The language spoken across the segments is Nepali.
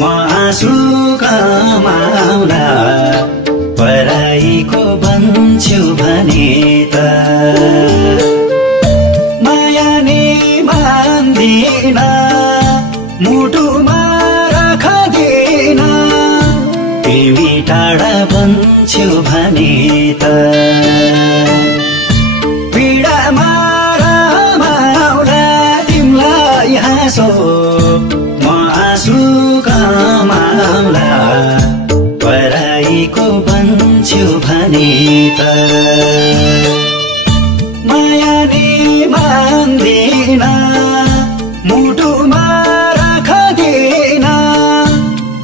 म आँसु कमाउला पराईको बन्छु भने त माया नि मान्दिन मुटुमा राख्दिन तिमी टाढा बन्छु भने त पीडामा रमाउला तिमीलाई हाँसो आँसु कमाउला पराईको बन्छु भने त माया नि मान्दिन मुटुमा राख्दिन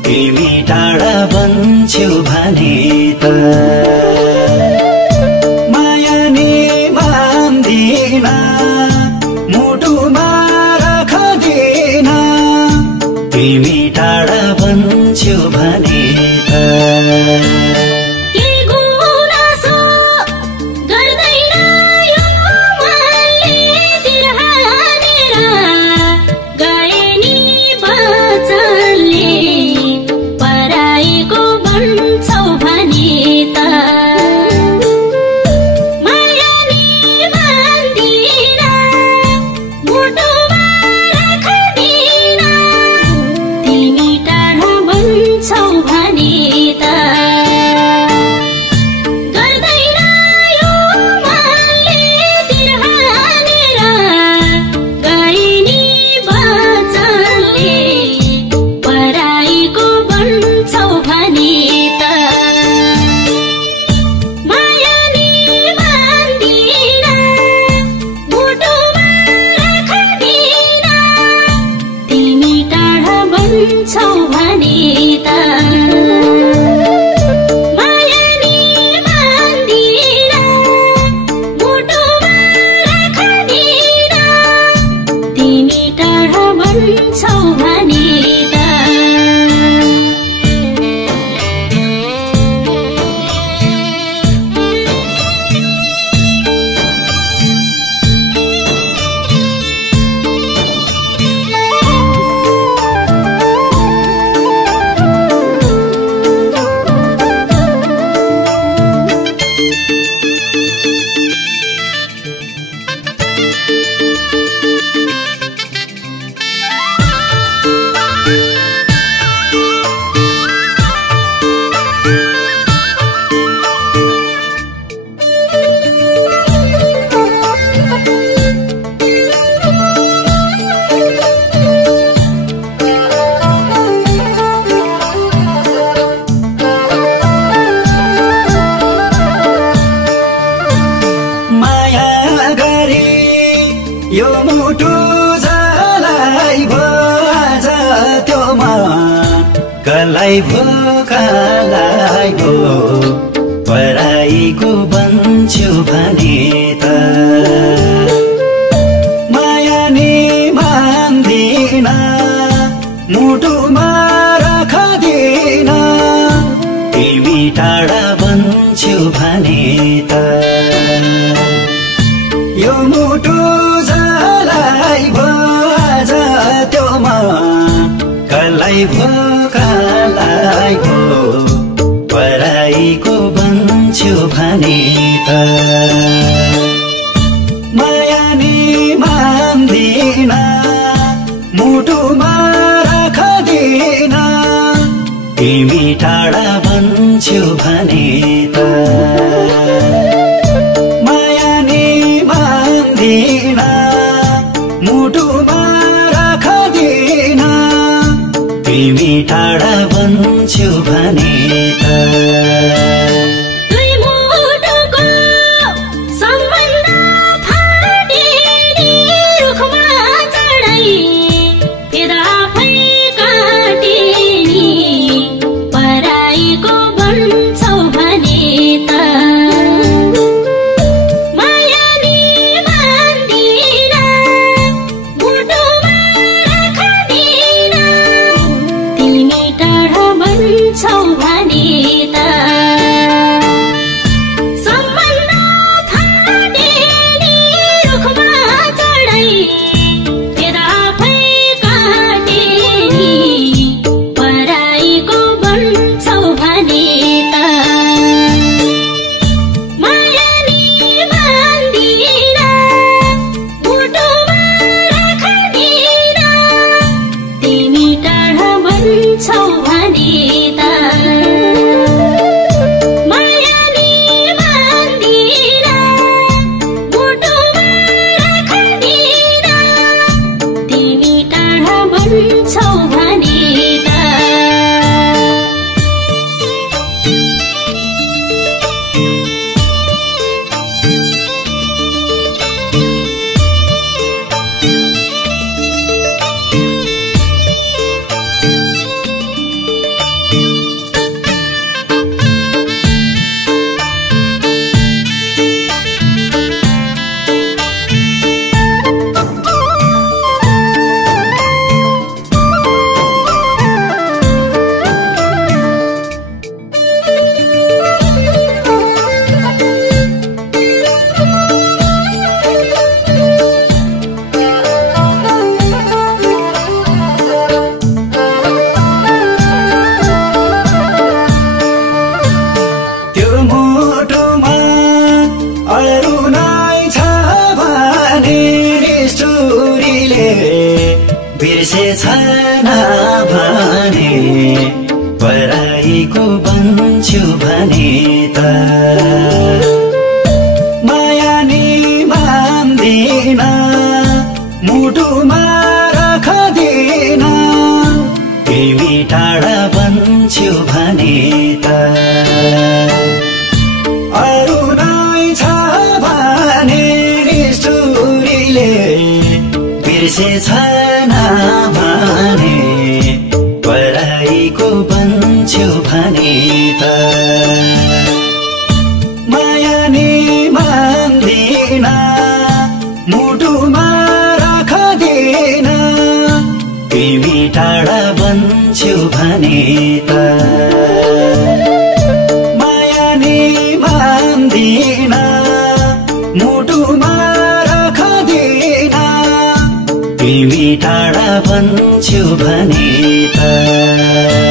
तिमी टाढा बन्छु भने त माया नि मान्दिन मुटुमा राख्दिन तिमी टाढा बन्छु भने त यो मुटु जलाई भो आज त्यो कलाई भो कलाई भो पराईको बन्छु भने त माया नि मान्दिन मुटुमा राख्दिन तिमी टाढा बन्छु भने त यो मुटु जलाई भो आज त्यो कलाई भो पराईको बन्छु भने त माया नि मान्दिन मुटुमा राख्दिन तिमी टाढा बन्छौ भने त माया नि मान्दिन मुटुमा राख्दिन तिमी टाढा बन्छौ भने त बिर्सेछ भने पराईको बन्छु भने त माया नि मान्दिन मुटुमा राख्दिन तिमी टाढा बन्छु भने त अरू नै छ भने निष्ठुरीले बिर्सेछ भने पराईको बन्छु भने त माया नि मान्दिन मुटुमा राख्दिन तिमी टाढा बन्छु भने त माया नि मान्दिन मुटुमा तिमी टाढा बन्छु भने त